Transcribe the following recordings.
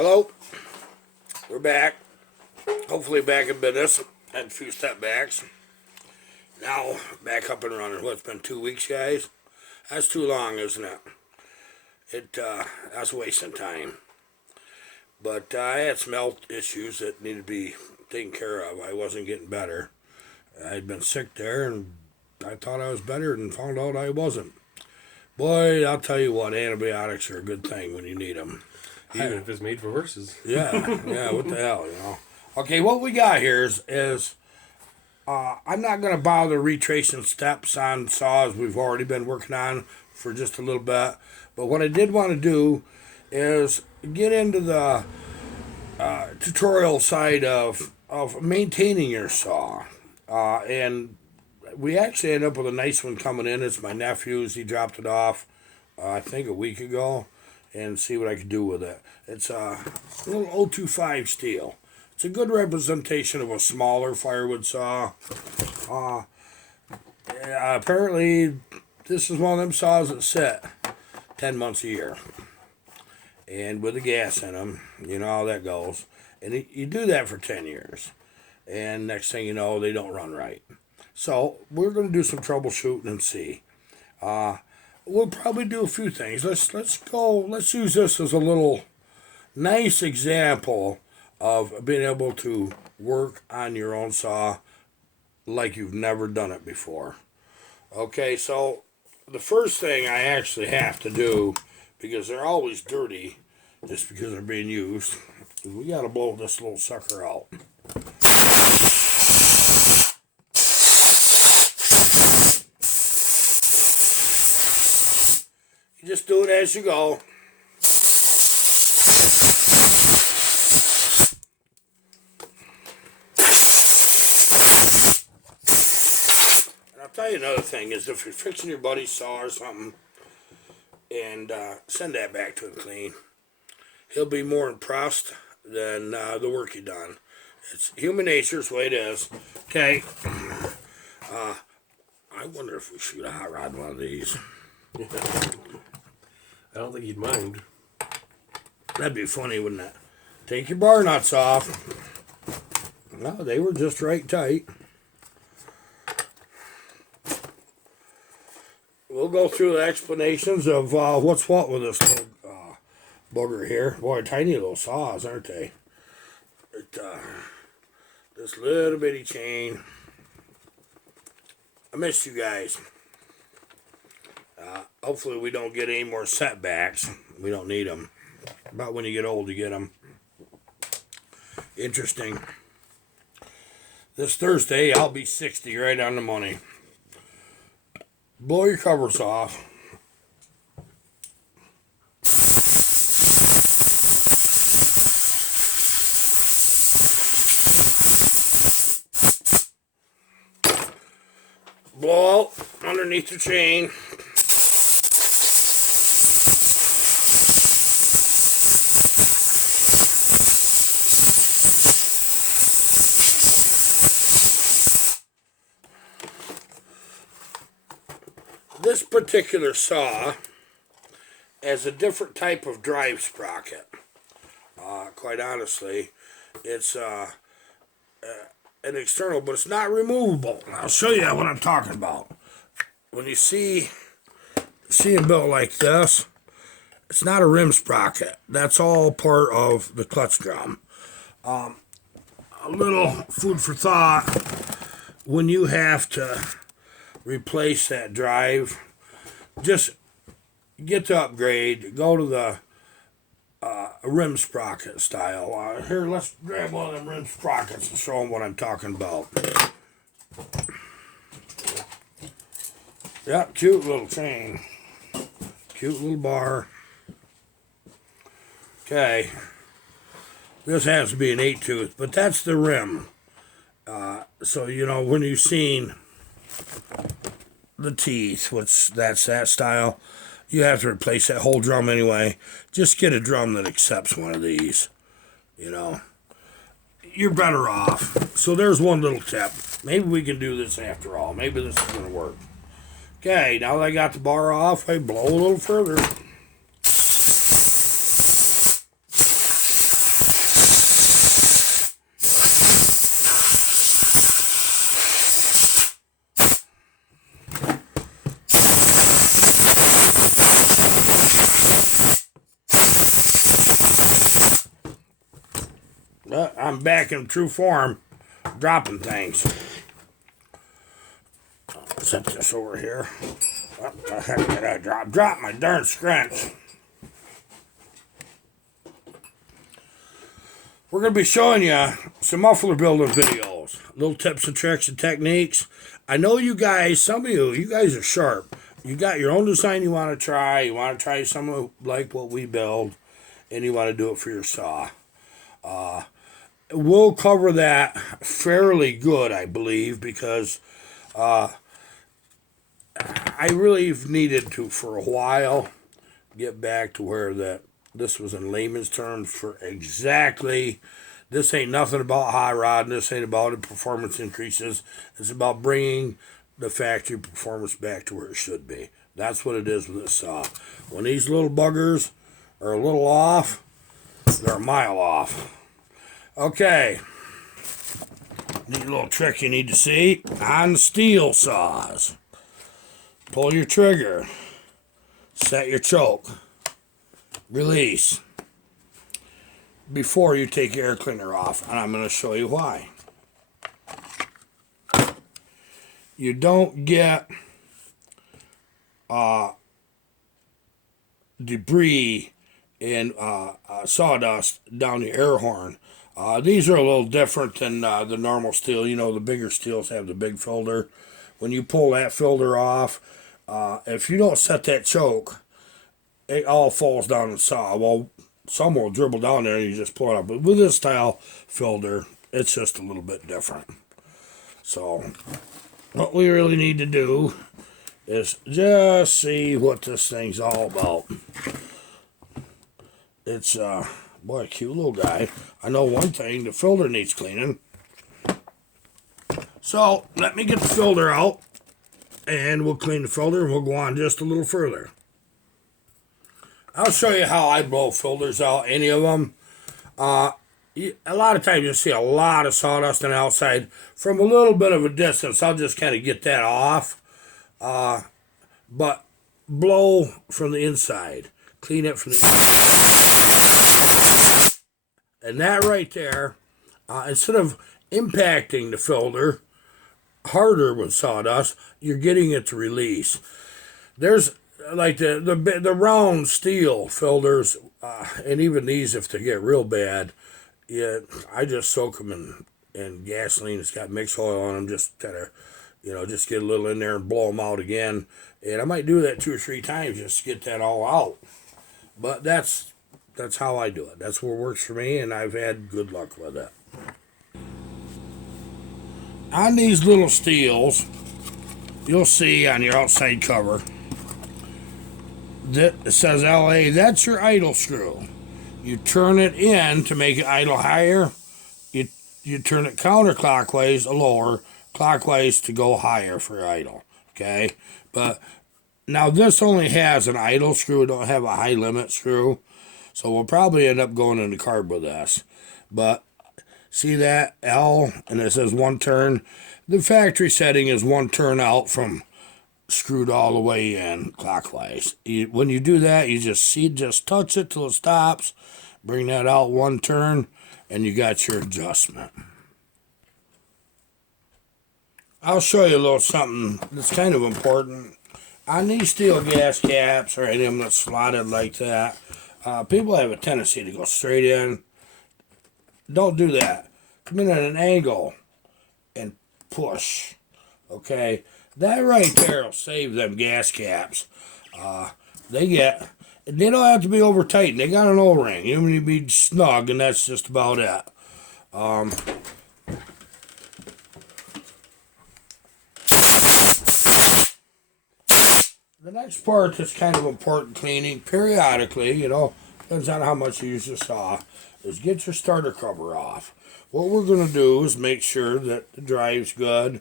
Hello, we're back. Hopefully back in business. Had a few setbacks. Now back up and running. It's been 2 weeks, guys. That's too long, isn't it? That's wasting time. But I had some health issues that needed to be taken care of. I wasn't getting better. I'd been sick there, and I thought I was better, and found out I wasn't. Boy, I'll tell you what, antibiotics are a good thing when you need them. Even if it's made for horses. Yeah, what the hell, Okay, what we got here is I'm not going to bother retracing steps on saws we've already been working on for just a little bit. But what I did want to do is get into the tutorial side of maintaining your saw. And we actually ended up with a nice one coming in. It's my nephew's. He dropped it off, I think, a week ago. And see what I can do with it. It's a little 025 steel. It's a good representation of a smaller firewood saw. Apparently, this is one of them saws that sit 10 months a year. And with the gas in them, you know how that goes. And you do that for 10 years. And next thing you know, they don't run right. So, we're going to do some troubleshooting and see. We'll probably do a few things. Let's use this as a little nice example of being able to work on your own saw like you've never done it before. Okay, so the first thing I actually have to do, because they're always dirty, just because they're being used, is we got to blow this little sucker out. You just do it as you go. And I'll tell you another thing is if you're fixing your buddy's saw or something and send that back to him clean, he'll be more impressed than the work you done. It's human nature, it's the way it is. Okay. I wonder if we should hot rod one of these. I don't think he'd mind. That'd be funny, wouldn't it? Take your bar nuts off. No, they were just right tight. We'll go through the explanations of what's what with this little booger here. Boy, tiny little saws, aren't they? This little bitty chain. I missed you guys. Hopefully we don't get any more setbacks. We don't need them. About when you get old, you get them. Interesting. This Thursday, I'll be 60, right on the money. Blow your covers off. Blow out underneath the chain. This particular saw has a different type of drive sprocket. Quite honestly, it's an external, but it's not removable. I'll show you what I'm talking about. When you see them built like this, it's not a rim sprocket. That's all part of the clutch drum. A little food for thought: when you have to replace that drive, just get the upgrade, go to the rim sprocket style. Here, let's grab one of them rim sprockets and show them what I'm talking about. Yeah, cute little chain, cute little bar. Okay, this has to be an 8-tooth, but that's the rim. So you know when you've seen the teeth, that's that style, you have to replace that whole drum anyway. Just get a drum that accepts one of these. You know, you're better off. So there's one little tip. Maybe we can do this after all. Maybe this is going to work. Okay, now that I got the bar off, I blow a little further. I'm back in true form, dropping things. Set this over here. What the heck did I drop? Drop my darn scrunch. We're going to be showing you some muffler building videos. Little tips and tricks and techniques. I know you guys, some of you guys are sharp. You got your own design you want to try. You want to try something like what we build. And you want to do it for your saw. We'll cover that fairly good, I believe, because I really needed to, for a while, get back to where this was in layman's terms for exactly. This ain't nothing about high rod, and this ain't about the performance increases. It's about bringing the factory performance back to where it should be. That's what it is with this saw. When these little buggers are a little off, they're a mile off. Okay. Neat little trick you need to see on steel saws. Pull your trigger. Set your choke. Release. Before you take your air cleaner off. And I'm going to show you why. You don't get debris and sawdust down the air horn. These are a little different than the normal steel. You know, the bigger steels have the big filter. When you pull that filter off, if you don't set that choke, it all falls down the saw. Well, some will dribble down there and you just pull it up. But with this style filter, it's just a little bit different. So, what we really need to do is just see what this thing's all about. It's, boy, a cute little guy. I know one thing, the filter needs cleaning. So, let me get the filter out, and we'll clean the filter, and we'll go on just a little further. I'll show you how I blow filters out, any of them. A lot of times you'll see a lot of sawdust on the outside. From a little bit of a distance, I'll just kind of get that off. But blow from the inside. Clean it from the inside. And that right there, instead of impacting the filter harder with sawdust, you're getting it to release. There's like the round steel filters, and even these, if they get real bad, I just soak them in gasoline. It's got mixed oil on them, just kind of, just get a little in there and blow them out again. And I might do that 2 or 3 times just to get that all out. But that's how I do it. That's what works for me, and I've had good luck with it. On these little steels, you'll see on your outside cover that it says LA. That's your idle screw. You turn it in to make it idle higher. You turn it counterclockwise or lower, clockwise to go higher for idle. Okay, but now this only has an idle screw. It don't have a high limit screw, so we'll probably end up going into carb with this. But see that L, and it says 1 turn. The factory setting is 1 turn out from screwed all the way in clockwise. When you do that, you just touch it till it stops. Bring that out 1 turn, and you got your adjustment. I'll show you a little something that's kind of important. On these steel gas caps, or any of them that's slotted like that, people have a tendency to go straight in. Don't do that. Come in at an angle and push. Okay? That right there will save them gas caps. They don't have to be over tight. They got an O-ring. You need to be snug, and that's just about it. The next part that's kind of important cleaning periodically, depends on how much you use the saw, is get your starter cover off. What we're going to do is make sure that the drive's good,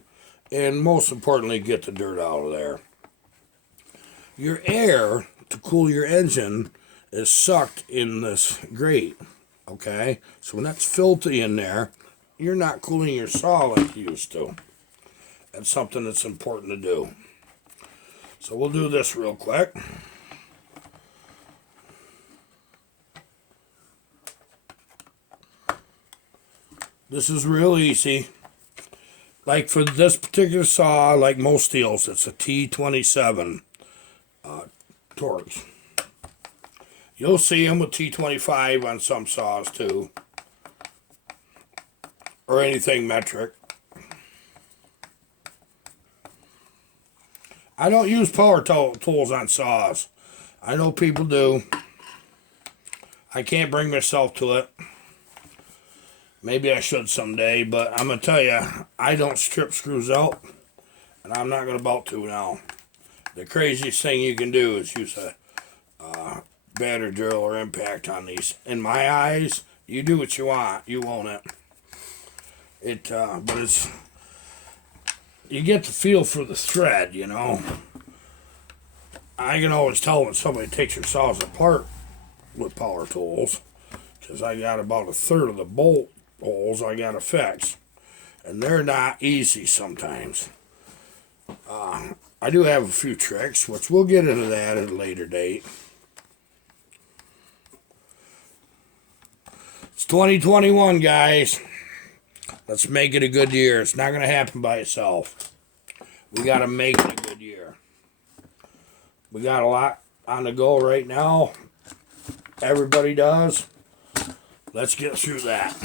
and most importantly, get the dirt out of there. Your air to cool your engine is sucked in this grate, okay? So when that's filthy in there, you're not cooling your saw like you used to. That's something that's important to do. So we'll do this real quick. This is real easy. Like for this particular saw, like most steels, it's a T27 Torx. You'll see them with T25 on some saws too, or anything metric. I don't use power tools on saws. I know people do. I can't bring myself to it. Maybe I should someday, but I'm going to tell you, I don't strip screws out, and I'm not going to about to now. The craziest thing you can do is use a battery drill or impact on these. In my eyes, you do what you want. You own it. But it's... You get the feel for the thread, you know. I can always tell when somebody takes your saws apart with power tools, because I got about a third of the bolt holes I got to fix, and they're not easy sometimes. I do have a few tricks, which we'll get into that at a later date. It's 2021, guys. Let's make it a good year. It's not going to happen by itself. We got to make it a good year. We got a lot on the go right now. Everybody does. Let's get through that.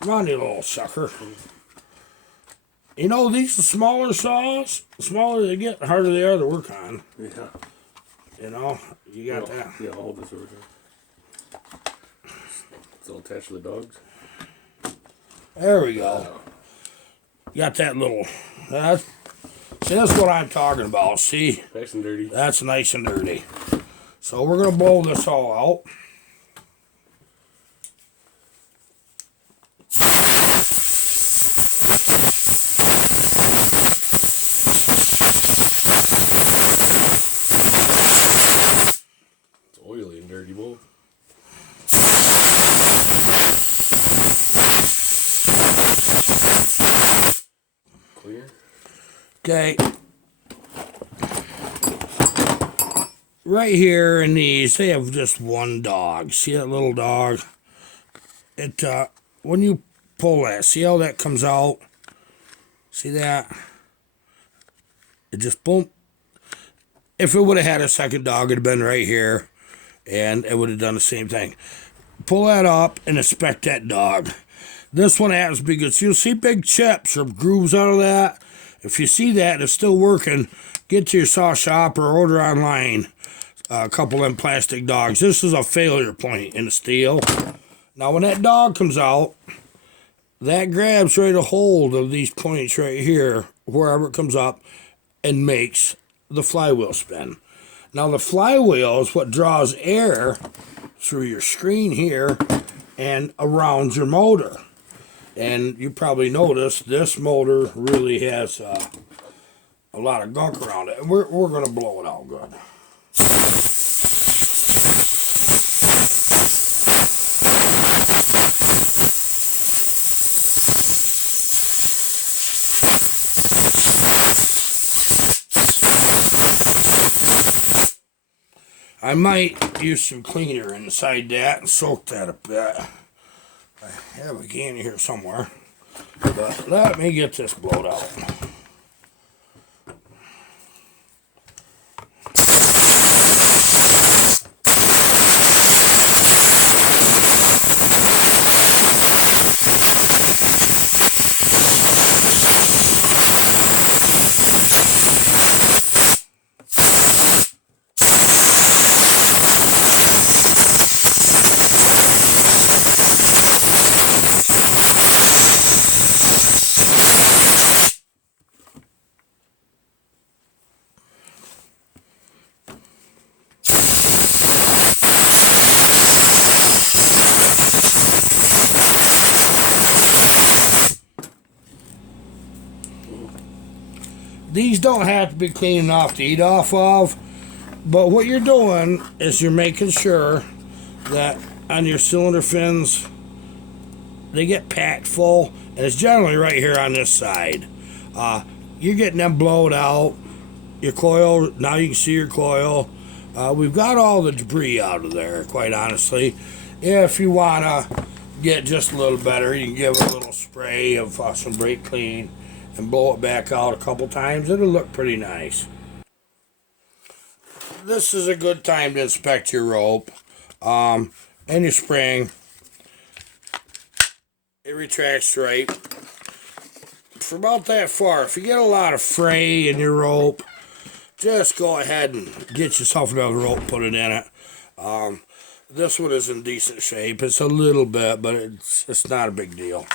Come on, you little sucker. You know, these are smaller saws. The smaller they get, the harder they are to work on. Yeah. You know, you got that. Yeah, I'll hold this over there. It's all attached to the dogs. There we go. Got that little... See, that's what I'm talking about. See? Nice and dirty. That's nice and dirty. So we're going to blow this all out. It's oily and dirty both. Clear. Okay. Right here in these, they have just one dog. See that little dog? It when you pull that, see how that comes out? See that? It just boom. If it would have had a second dog, it'd have been right here, and it would have done the same thing. Pull that up and inspect that dog. This one happens because you'll see big chips or grooves out of that. If you see that and it's still working, get to your saw shop or order online a couple of them plastic dogs. This is a failure point in the steel. Now, when that dog comes out, that grabs right a hold of these points right here, wherever it comes up, and makes the flywheel spin. Now, the flywheel is what draws air through your screen here and around your motor. And you probably noticed this motor really has a lot of gunk around it. And we're going to blow it out good. I might use some cleaner inside that and soak that a bit. I have a can here somewhere, but let me get this blowed out. These don't have to be clean enough to eat off of, but what you're doing is you're making sure that on your cylinder fins, they get packed full, and it's generally right here on this side. You're getting them blowed out. Your coil, now you can see your coil. We've got all the debris out of there, quite honestly. If you want to get just a little better, you can give it a little spray of some brake clean and blow it back out a couple times. It'll look pretty nice. This is a good time to inspect your rope and your spring. It retracts right for about that far. If you get a lot of fray in your rope, just go ahead and get yourself another rope and put it in it. This one is in decent shape. It's a little bit, but it's not a big deal.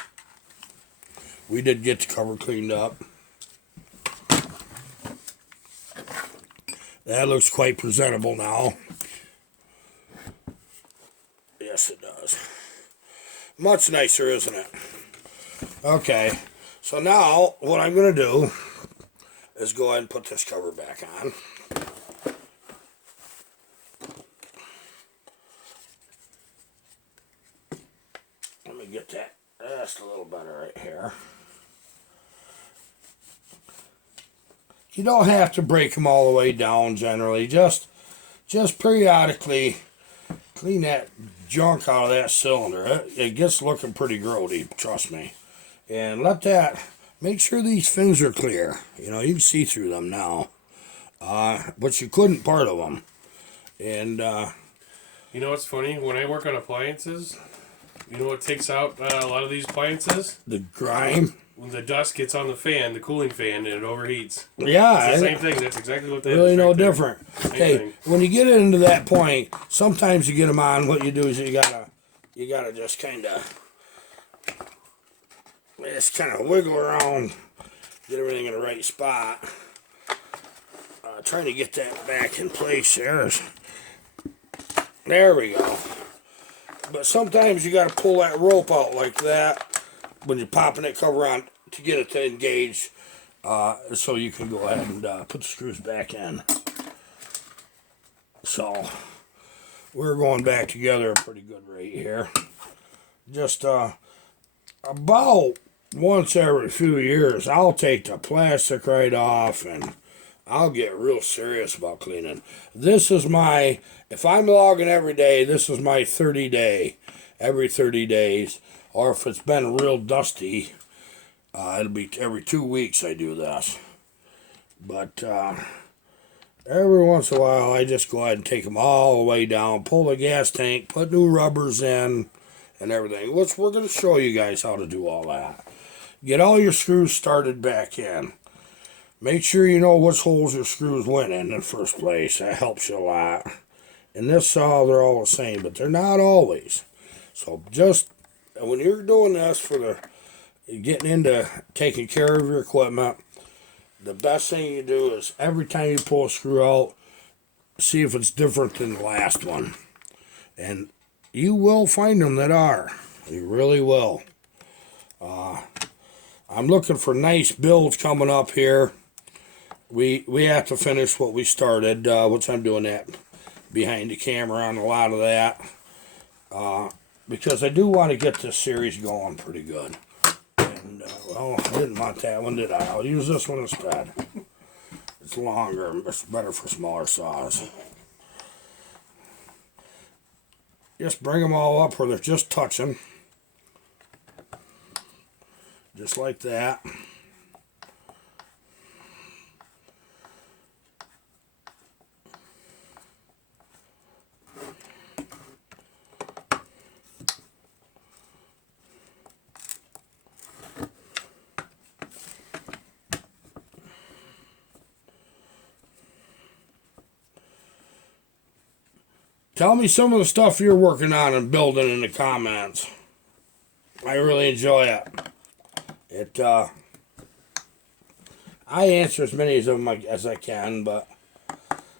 We did get the cover cleaned up. That looks quite presentable now. Yes, it does. Much nicer, isn't it? Okay, so now what I'm going to do is go ahead and put this cover back on. Let me get that just a little better right here. You don't have to break them all the way down generally. Just periodically clean that junk out of that cylinder. It gets looking pretty grody, trust me. And make sure these fins are clear. You know, you can see through them now. But you couldn't part of them. And, you know what's funny? When I work on appliances, you know what takes out a lot of these appliances? the grime. When the dust gets on the fan, the cooling fan, and it overheats. Yeah. It's the same thing. That's exactly what that really is. no Right there. different. Same Okay, thing. when you get into that point, sometimes you get them on. What you do is you gotta just kind of wiggle around, get everything in the right spot. Trying to get that back in place there we go. But sometimes you gotta pull that rope out like that when you're popping that cover on to get it to engage, so you can go ahead and put the screws back in. So we're going back together a pretty good rate here. Just about once every few years, I'll take the plastic right off and I'll get real serious about cleaning. If I'm logging every day, this is my 30-day, every 30 days. Or if it's been real dusty, it'll be every 2 weeks I do this. But every once in a while, I just go ahead and take them all the way down, pull the gas tank, put new rubbers in, and everything. Which we're going to show you guys how to do all that. Get all your screws started back in. Make sure you know which holes your screws went in the first place. That helps you a lot. In this saw, they're all the same, but they're not always. So when you're doing this getting into taking care of your equipment, the best thing you do is every time you pull a screw out, see if it's different than the last one. And you will find them that are. You really will. I'm looking for nice builds coming up here. We have to finish what we started, which I'm doing that behind the camera on a lot of that. Because I do want to get this series going pretty good. And, well, I didn't want that one, did I? I'll use this one instead. It's longer, it's better for smaller saws. Just bring them all up where they're just touching. Just like that. Tell me some of the stuff you're working on and building in the comments. I really enjoy it. I answer as many of them as I can, but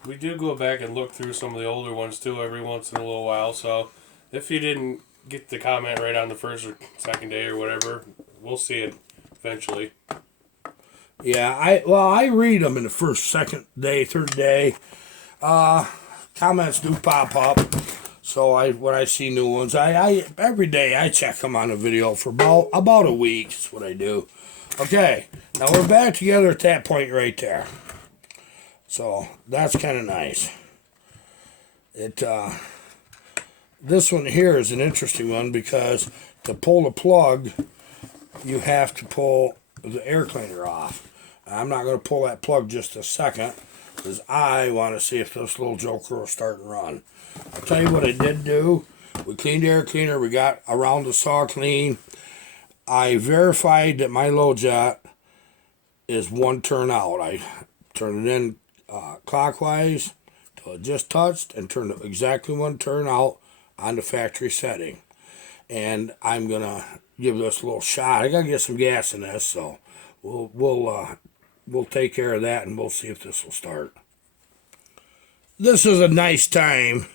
We do go back and look through some of the older ones too every once in a little while. So if you didn't get the comment right on the first or second day or whatever, we'll see it eventually. yeah, I read them in the first, second day, third day. Comments do pop up, so when I see new ones, I every day I check them on a video for about a week. That's what I do. Okay, now we're back together at that point right there. So that's kind of nice. This one here is an interesting one because to pull the plug, you have to pull the air cleaner off. I'm not going to pull that plug just a second because I want to see if this little joker will start and run. I'll tell you what I did do. We cleaned the air cleaner. We got around the saw clean. I verified that my low jet is one turn out. I turned it in clockwise till it just touched and turned it exactly one turn out on the factory setting. And I'm going to give this a little shot. I got to get some gas in this, so we'll take care of that and we'll see if this will start. This is a nice time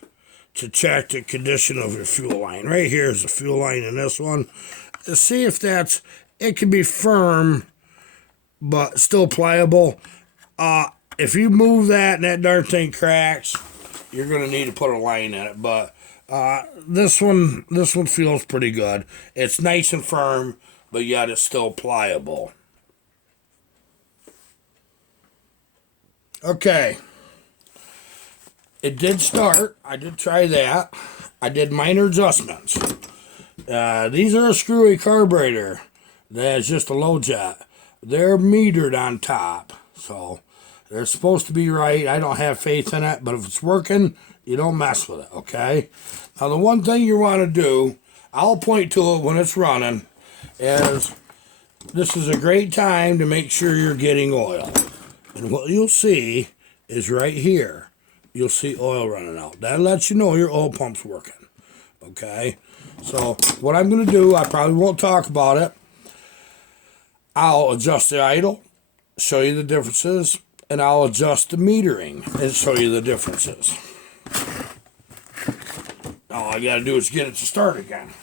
to check the condition of your fuel line. Right here is the fuel line in this one. To see if it can be firm but still pliable. If you move that and that darn thing cracks, you're going to need to put a line in it. But this one feels pretty good. It's nice and firm, but yet it's still pliable. Okay. It did start. I did try that. I did minor adjustments. These are a screwy carburetor. That's just a low jet. They're metered on top, so they're supposed to be right. I don't have faith in it, but if it's working, you don't mess with it, okay? Now, the one thing you want to do, I'll point to it when it's running, is this is a great time to make sure you're getting oil. And what you'll see is right here, you'll see oil running out. That lets you know your oil pump's working, okay? So what I'm going to do, I probably won't talk about it. I'll adjust the idle, show you the differences, and I'll adjust the metering and show you the differences. All I got to do is get it to start again.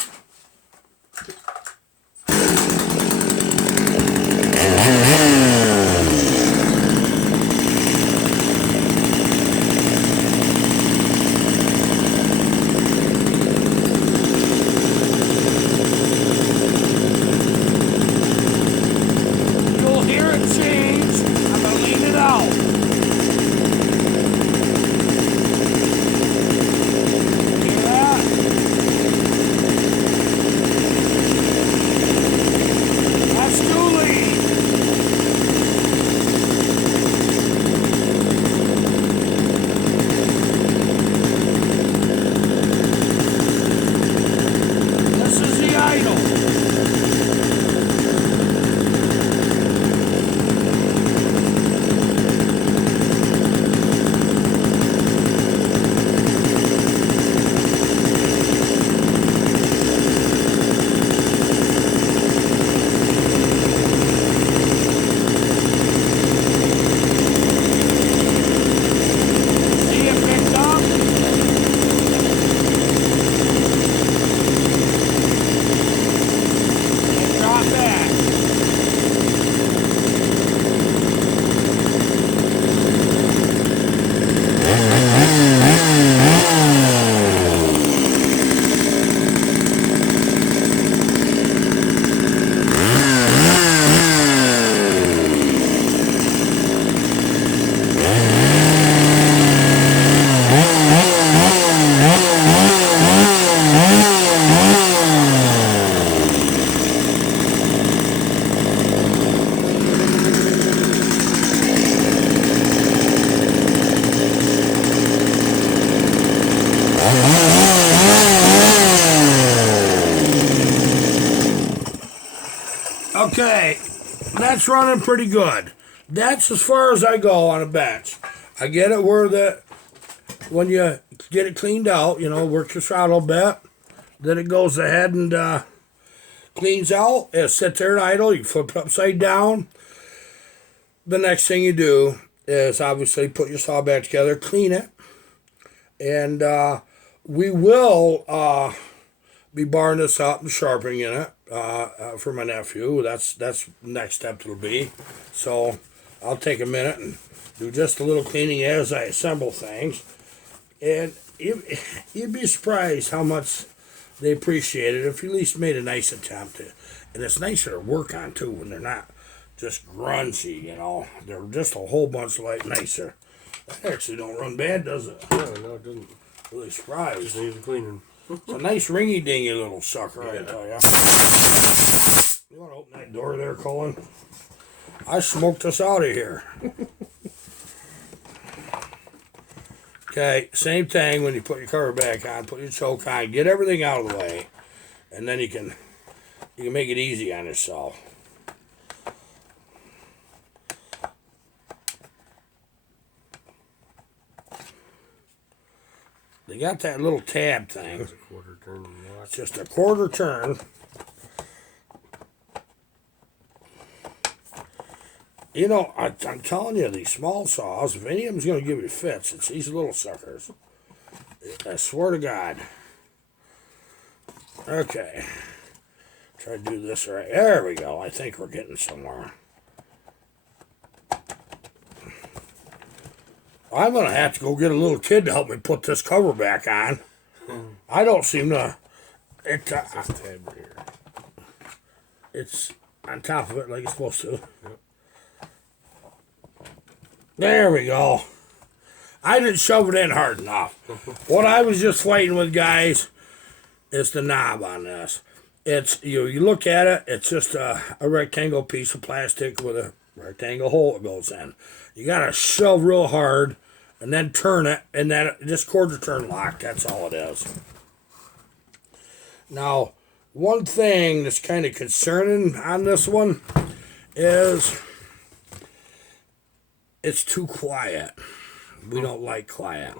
Okay, that's running pretty good. That's as far as I go on a bench. I get it where when you get it cleaned out, work your throttle a bit, then it goes ahead and cleans out. It'll sit there and idle. You flip it upside down. The next thing you do is obviously put your saw back together, clean it, and we will be barring this up and sharpening it for my nephew. That's the next step it'll be. So I'll take a minute and do just a little cleaning as I assemble things. And you'd be surprised how much they appreciate it if you at least made a nice attempt. And it's nicer to work on, too, when they're not just grungy, They're just a whole bunch nicer. That actually don't run bad, does it? No, it doesn't. Really surprised. Just needs cleaning. It's a nice ringy dingy little sucker, I tell ya. You want to open that door there, Colin? I smoked us out of here. Okay, same thing when you put your cover back on, put your choke on, get everything out of the way, and then you can make it easy on yourself. They got that little tab thing. It's a quarter turn lock. It's just a quarter turn. You know, I'm telling you, these small saws, if any of them's going to give you fits, it's these little suckers. I swear to God. Okay. Try to do this right. There we go. I think we're getting somewhere. I'm going to have to go get a little kid to help me put this cover back on. I don't seem to... It's this tab right here. It's on top of it like it's supposed to. Yep. There we go. I didn't shove it in hard enough. What I was just fighting with, guys, is the knob on this. It's you look at it, it's just a rectangle piece of plastic with a rectangle hole it goes in. You gotta shove real hard and then turn it, and then just quarter turn lock. That's all it is. Now, one thing that's kind of concerning on this one is it's too quiet. We don't like quiet.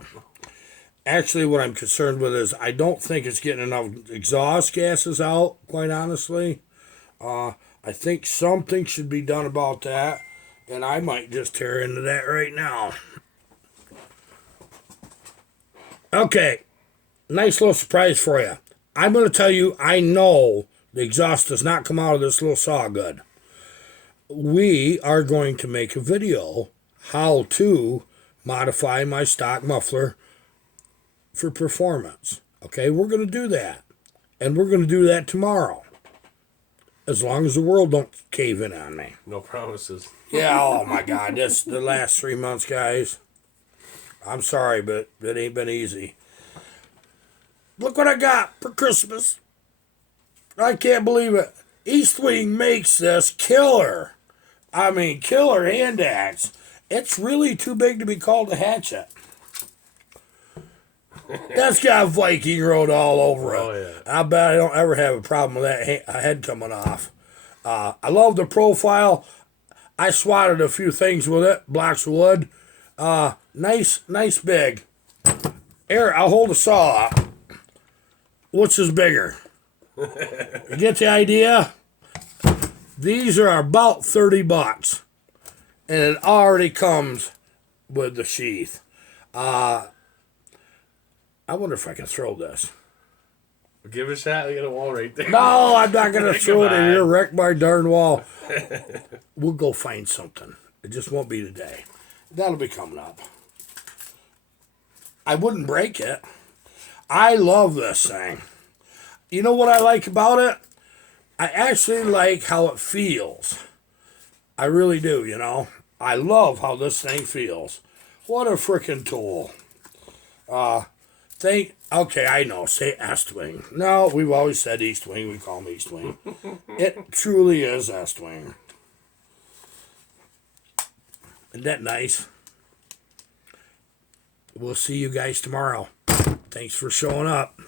Actually, what I'm concerned with is I don't think it's getting enough exhaust gases out, quite honestly. I think something should be done about that, and I might just tear into that right now. Okay, nice little surprise for you. I'm going to tell you, I know the exhaust does not come out of this little saw good. We are going to make a video how to modify my stock muffler for performance. Okay, we're going to do that. And we're going to do that tomorrow. As long as the world don't cave in on me. No promises. Yeah, oh my God. This the last 3 months, guys. I'm sorry, but it ain't been easy. Look what I got for Christmas. I can't believe it. Eastwing makes this killer. I mean, killer hand axe. It's really too big to be called a hatchet. That's got Viking Road all over it. Oh, yeah. I bet I don't ever have a problem with that head coming off. I love the profile. I swatted a few things with it. Blocks of wood. Nice big. Here, I'll hold the saw up. Which is bigger? You get the idea? These are about $30. And it already comes with the sheath. I wonder if I can throw this. Give it a shot. Look at a wall right there. No, I'm not going to throw it in on. here. Wreck my darn wall. We'll go find something. It just won't be today. That'll be coming up. I wouldn't break it. I love this thing. You know what I like about it? I actually like how it feels. I really do, you know. I love how this thing feels. What a freaking tool. Okay, I know, say Estwing. No, we've always said Eastwing. We call them Eastwing. It truly is Estwing. Isn't that nice? We'll see you guys tomorrow. Thanks for showing up.